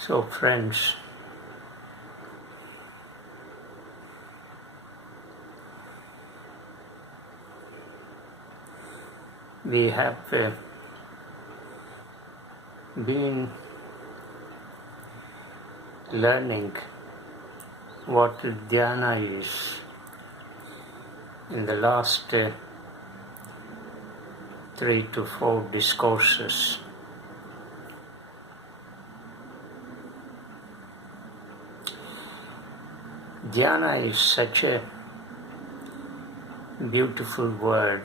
So friends, we have been learning what dhyana is in the last 3 to 4 discourses. Dhyana is such a beautiful word.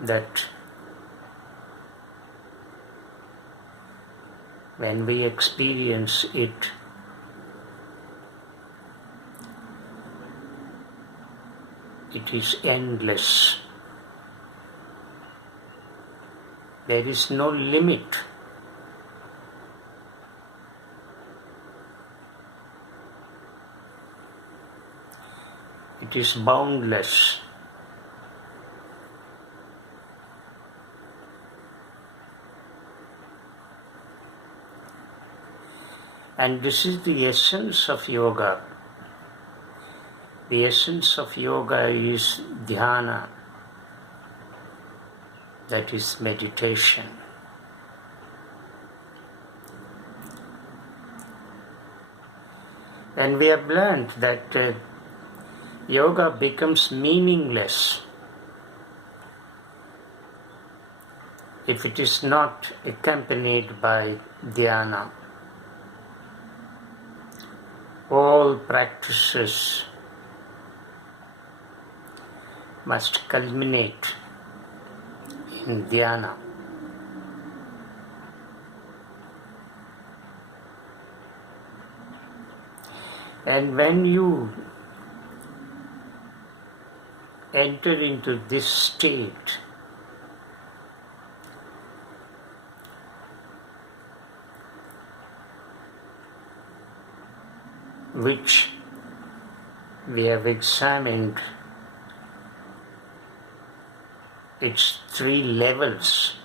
That when we experience it, it is endless. There is no limit. It is boundless. And this is the essence of yoga. The essence of yoga is dhyana, that is meditation. And we have learned that yoga becomes meaningless if it is not accompanied by dhyana. All practices must culminate in dhyana. And when you enter into this state, which we have examined its 3 levels.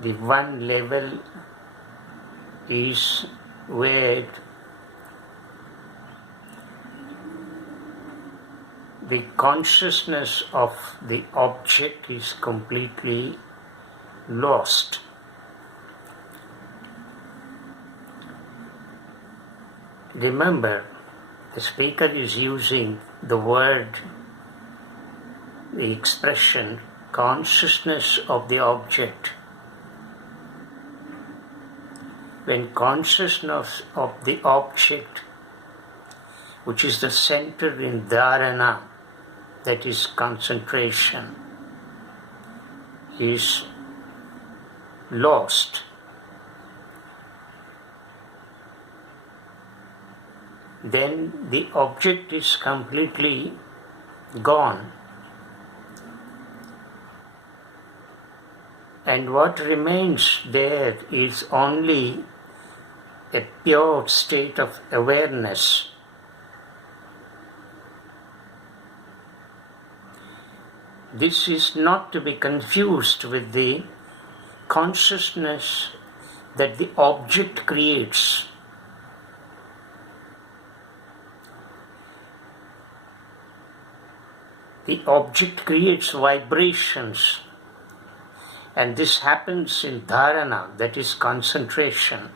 The one level is where the consciousness of the object is completely lost. Remember, the speaker is using the word, the expression, consciousness of the object. When consciousness of the object, which is the center in dharana, that is concentration, is lost, then the object is completely gone. And what remains there is only a pure state of awareness. This is not to be confused with the consciousness that the object creates. The object creates vibrations, and this happens in dharana, that is concentration.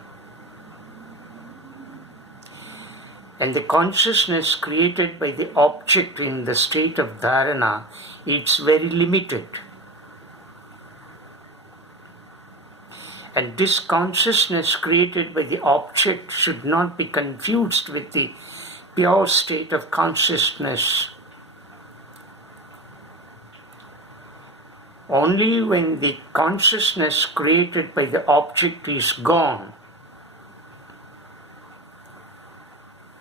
And the consciousness created by the object in the state of dharana, it's very limited. And this consciousness created by the object should not be confused with the pure state of consciousness. Only when the consciousness created by the object is gone,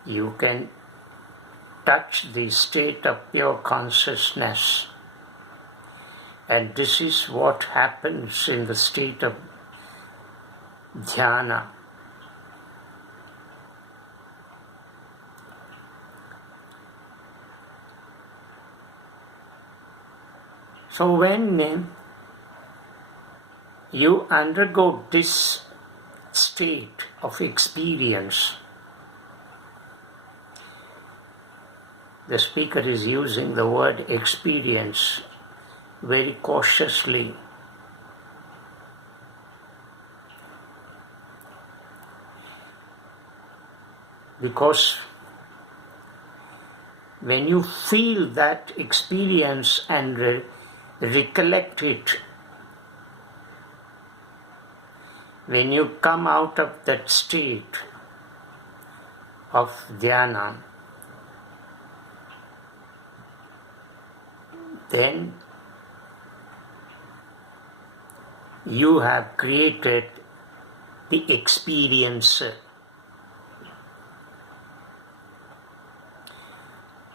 you can touch the state of pure consciousness. And this is what happens in the state of dhyana. So when you undergo this state of experience, the speaker is using the word experience very cautiously. Because when you feel that experience and recollect it, when you come out of that state of dhyana, then you have created the experiencer.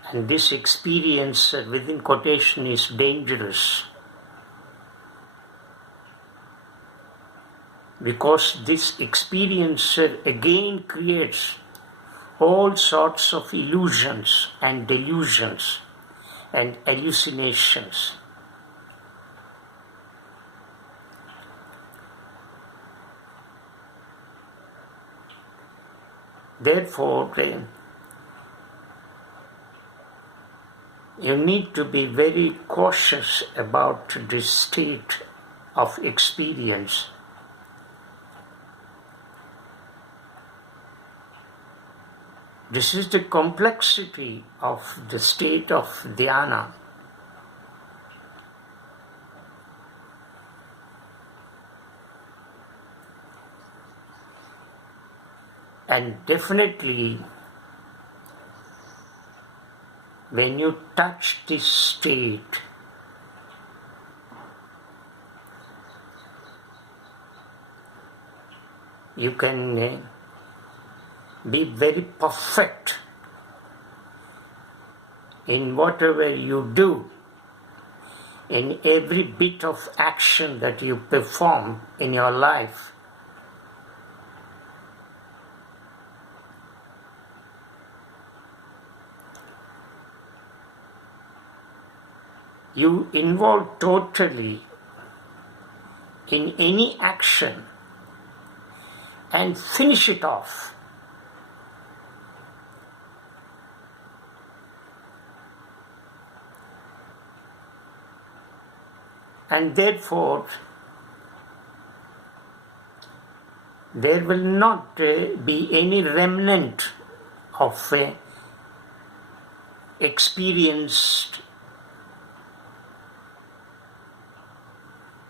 And this experiencer, within quotation, is dangerous. Because this experiencer again creates all sorts of illusions and delusions and hallucinations. Therefore, you need to be very cautious about this state of experience. This is the complexity of the state of dhyana. And definitely, when you touch this state, you can be very perfect in whatever you do, in every bit of action that you perform in your life. You involve totally in any action and finish it off. And therefore, there will not be any remnant of experienced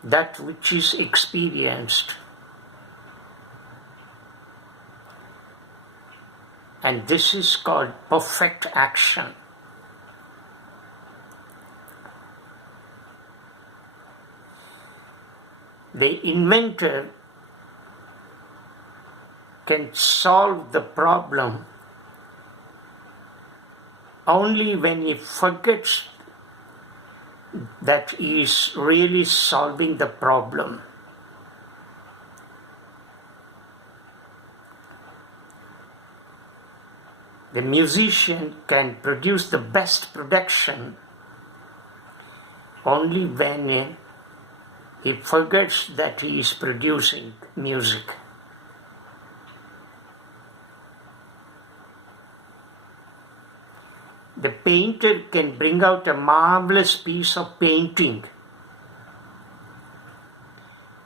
that which is experienced. And this is called perfect action. The inventor can solve the problem only when he forgets that he is really solving the problem. The musician can produce the best production only when he forgets that he is producing music. The painter can bring out a marvelous piece of painting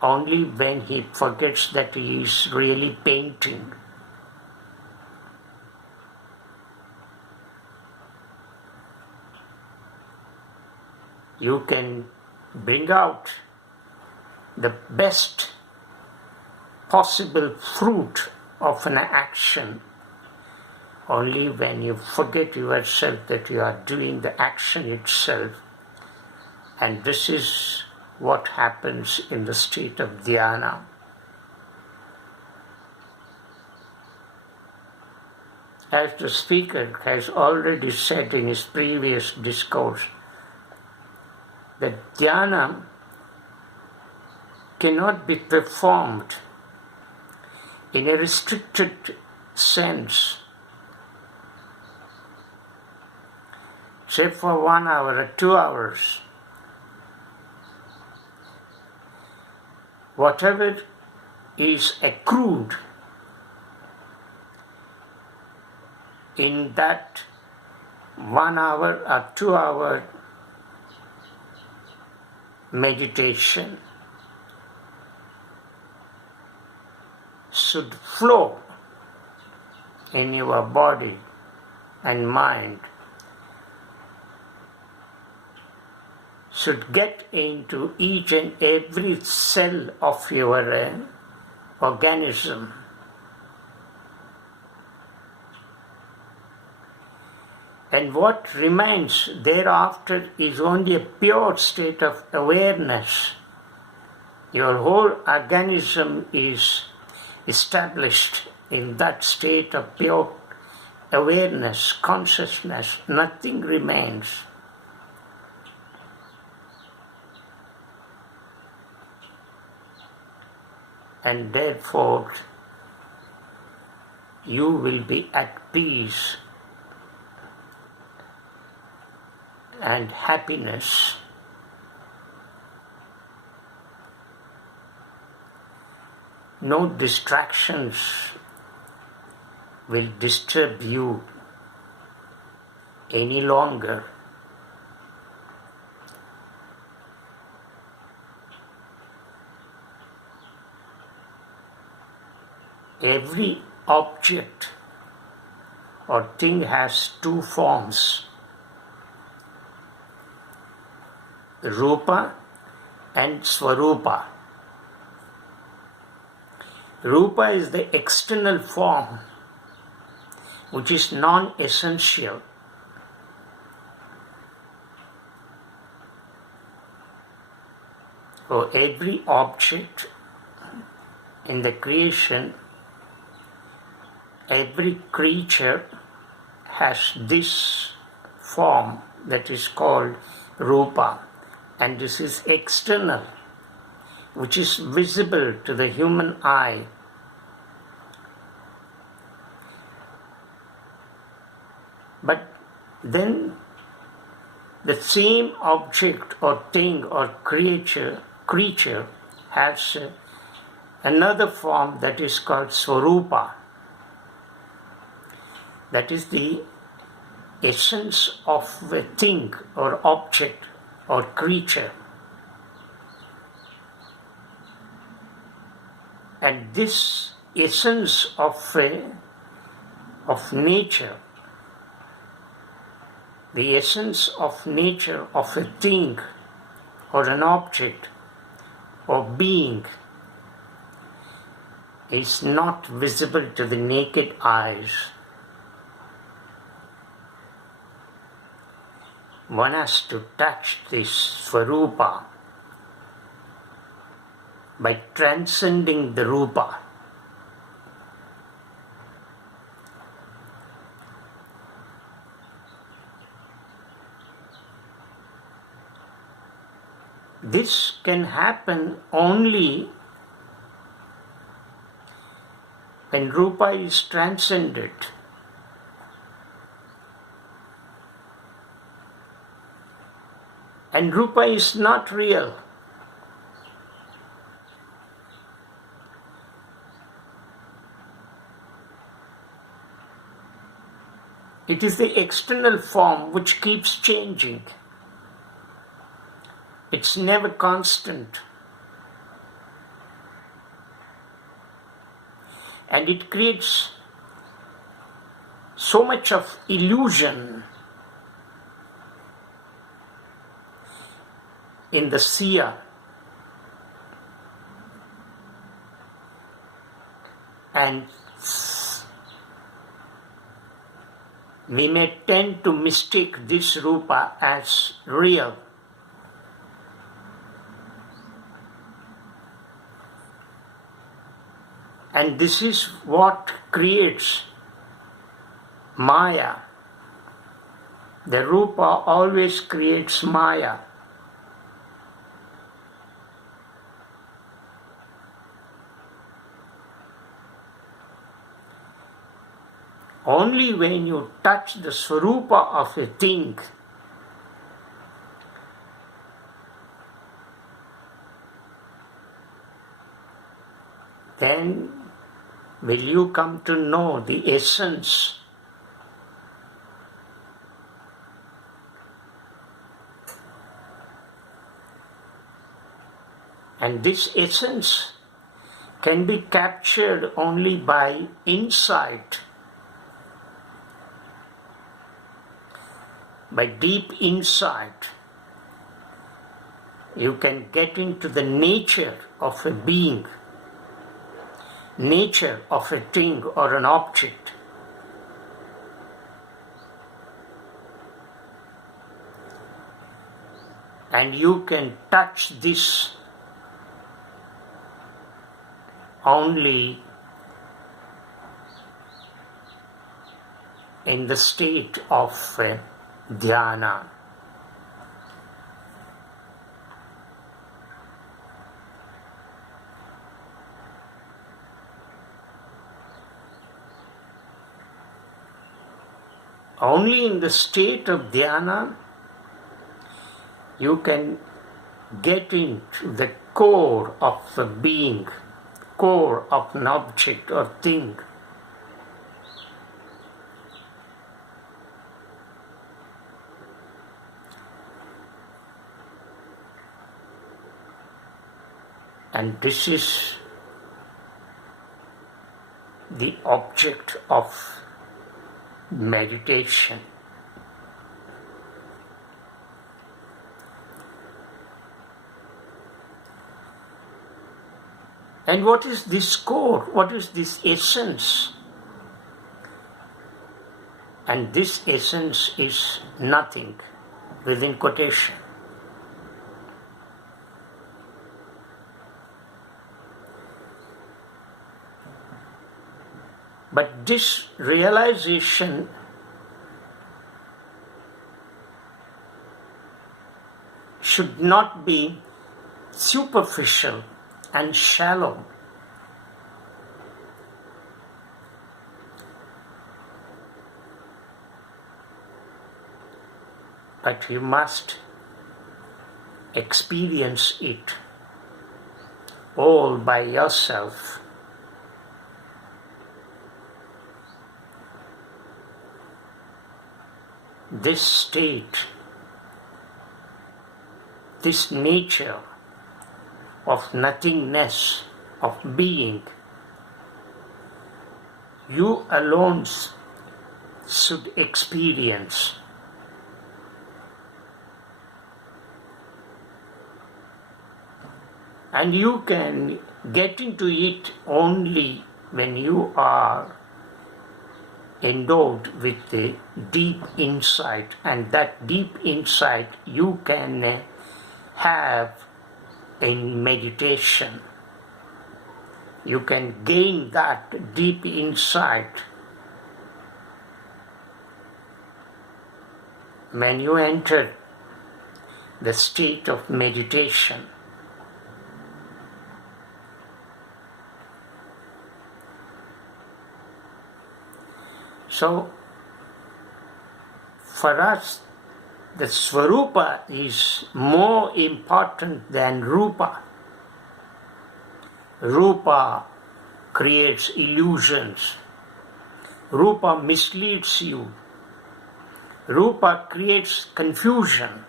only when he forgets that he is really painting. You can bring out the best possible fruit of an action only when you forget yourself that you are doing the action itself. And this is what happens in the state of dhyana. As the speaker has already said in his previous discourse, that dhyana cannot be performed in a restricted sense. Say for 1 hour or 2 hours, whatever is accrued in that 1 hour or 2 hour meditation should flow in your body and mind, should get into each and every cell of your organism. And what remains thereafter is only a pure state of awareness. Your whole organism is established in that state of pure awareness, consciousness. Nothing remains. And therefore, you will be at peace and happiness. No distractions will disturb you any longer. Every object or thing has two forms, Rupa and Swaroopa. Rupa is the external form, which is non-essential. So every object in the creation, every creature has this form that is called Rupa, and this is external, which is visible to the human eye. But then the same object or thing or creature has another form that is called Swaroopa. That is the essence of a thing or object or creature. And this essence of nature, the essence of nature of a thing or an object or being, is not visible to the naked eyes. One has to touch this Swaroopa by transcending the Rupa. This can happen only when Rupa is transcended. And Rupa is not real. It is the external form which keeps changing. It's never constant. And it creates so much of illusion in the seer. And we may tend to mistake this Rupa as real. And this is what creates Maya. The Rupa always creates Maya. Only when you touch the Swaroopa of a thing, then will you come to know the essence and this essence can be captured only by insight, by deep insight. You can get into the nature of a being, nature of a thing or an object. And you can touch this only in the state of dhyana. Only in the state of dhyana you can get into the core of the being, core of an object or thing. And this is the object of meditation. And what is this core? What is this essence? And this essence is nothing, within quotation. But this realization should not be superficial and shallow. But you must experience it all by yourself. This state, this nature of nothingness, of being, you alone should experience. And you can get into it only when you are endowed with the deep insight, and that deep insight you can have in meditation. You can gain that deep insight when you enter the state of meditation. So, for us, the Swaroopa is more important than Rupa. Rupa creates illusions. Rupa misleads you. Rupa creates confusion.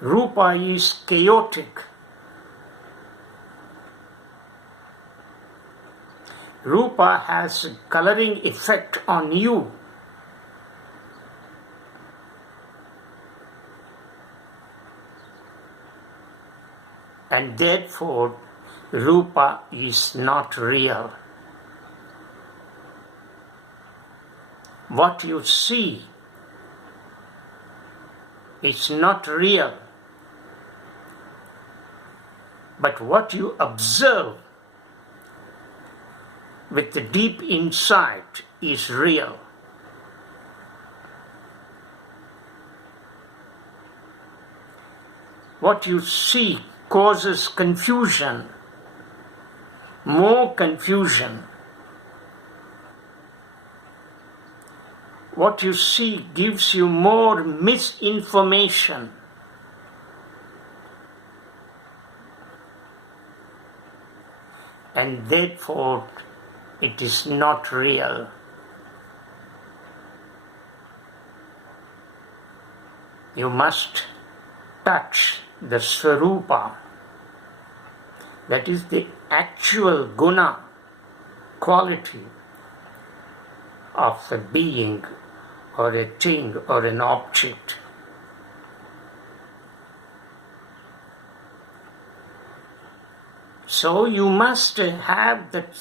Rupa is chaotic. Rupa has a coloring effect on you. And therefore, Rupa is not real. What you see is not real. But what you observe with the deep insight is real. What you see causes confusion, more confusion. What you see gives you more misinformation. and therefore it is not real. You must touch the Swaroopa, that is the actual guna, quality of a being or a thing or an object. So you must have that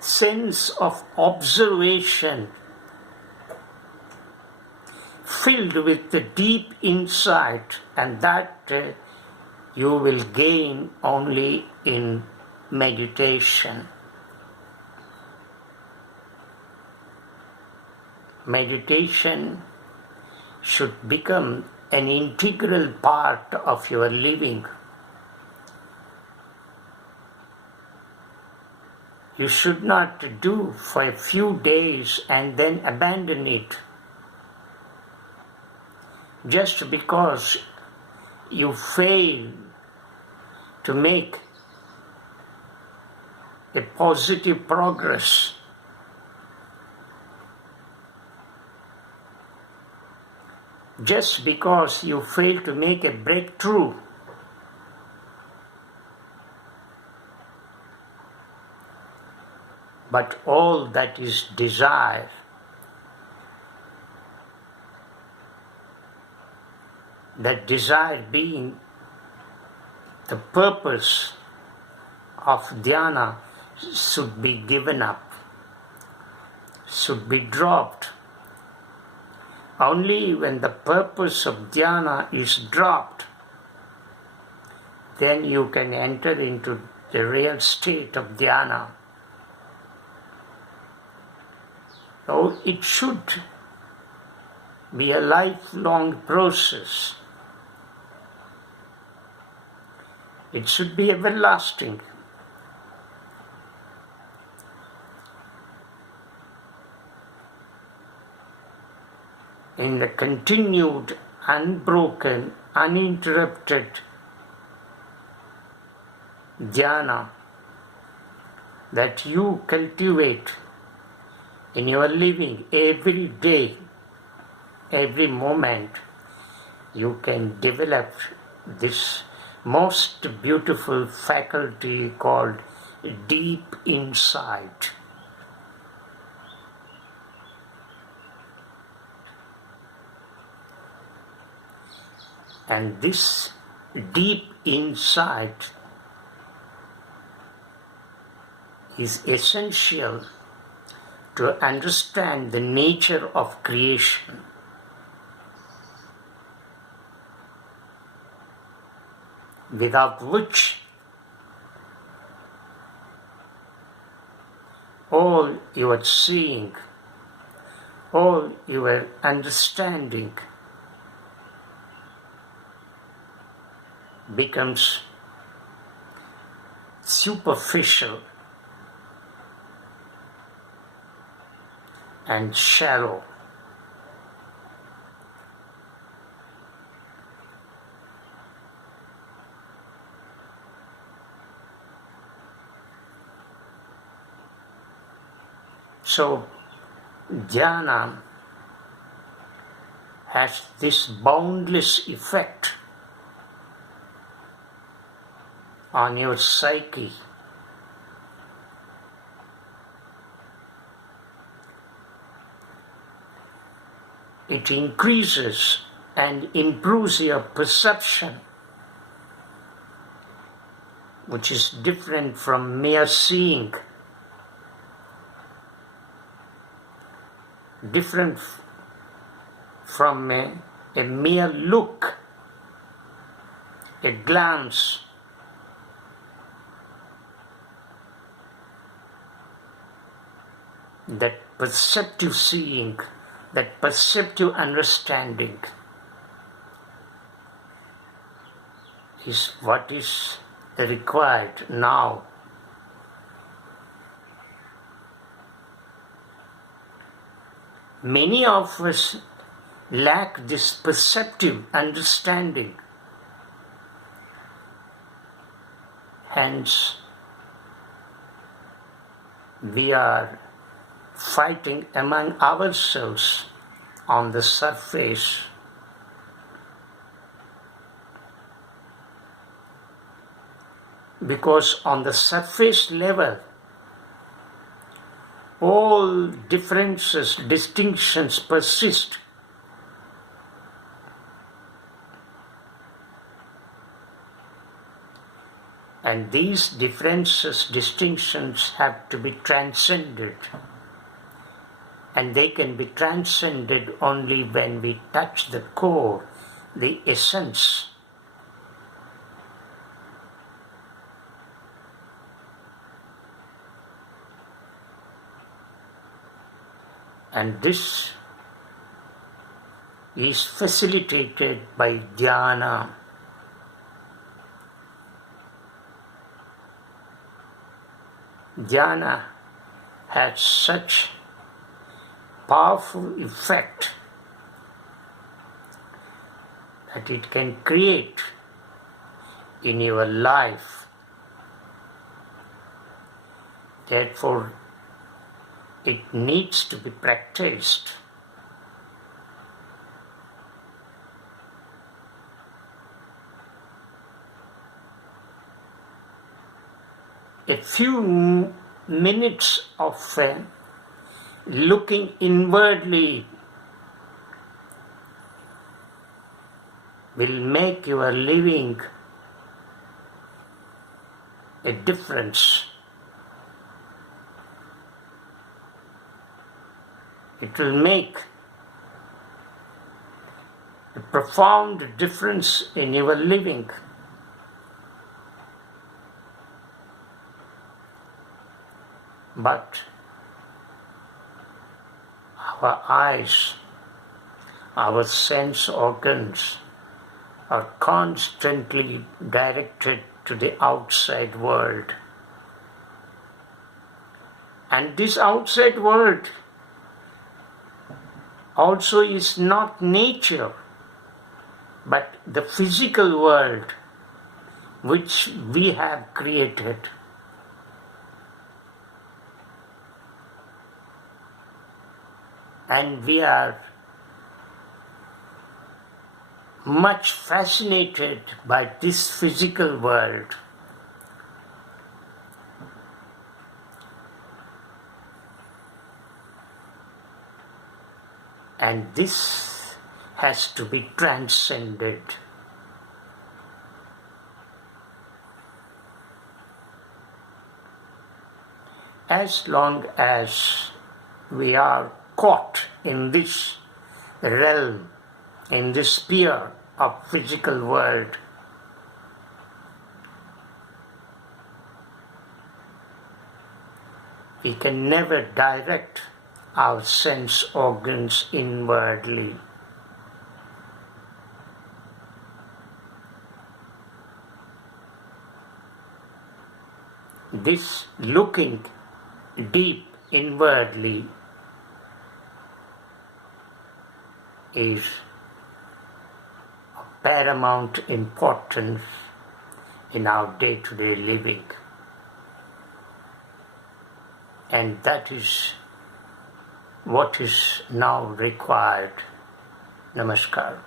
sense of observation filled with the deep insight, and that you will gain only in meditation. Meditation should become an integral part of your living. You should not do for a few days and then abandon it just because you fail to make a positive progress. Just because you fail to make a breakthrough. But all that is desire, that desire being the purpose of dhyana, should be given up, should be dropped. Only when the purpose of dhyana is dropped, then you can enter into the real state of dhyana. So it should be a lifelong process. It should be everlasting. In the continued, unbroken, uninterrupted dhyana that you cultivate in your living every day, every moment, you can develop this most beautiful faculty called deep insight. And this deep insight is essential to understand the nature of creation. Without which all your seeing, all your understanding becomes superficial and shallow. So, dhyana has this boundless effect on your psyche. It increases and improves your perception, which is different from mere seeing, different from a mere look, a glance. That perceptive seeing, that perceptive understanding is what is required now. Many of us lack this perceptive understanding. Hence, we are fighting among ourselves on the surface. Because on the surface level, all differences, distinctions persist. And these differences, distinctions have to be transcended. And they can be transcended only when we touch the core, the essence. And this is facilitated by dhyana. Dhyana has such powerful effect that it can create in your life. Therefore, it needs to be practiced. A few minutes of looking inwardly will make your living a difference. It will make a profound difference in your living. But our eyes, our sense organs are constantly directed to the outside world. And this outside world also is not nature, but the physical world which we have created. And we are much fascinated by this physical world. And this has to be transcended. As long as we are caught in this realm, in this sphere of physical world, we can never direct our sense organs inwardly. This looking deep inwardly is of paramount importance in our day-to-day living. And that is what is now required. Namaskar.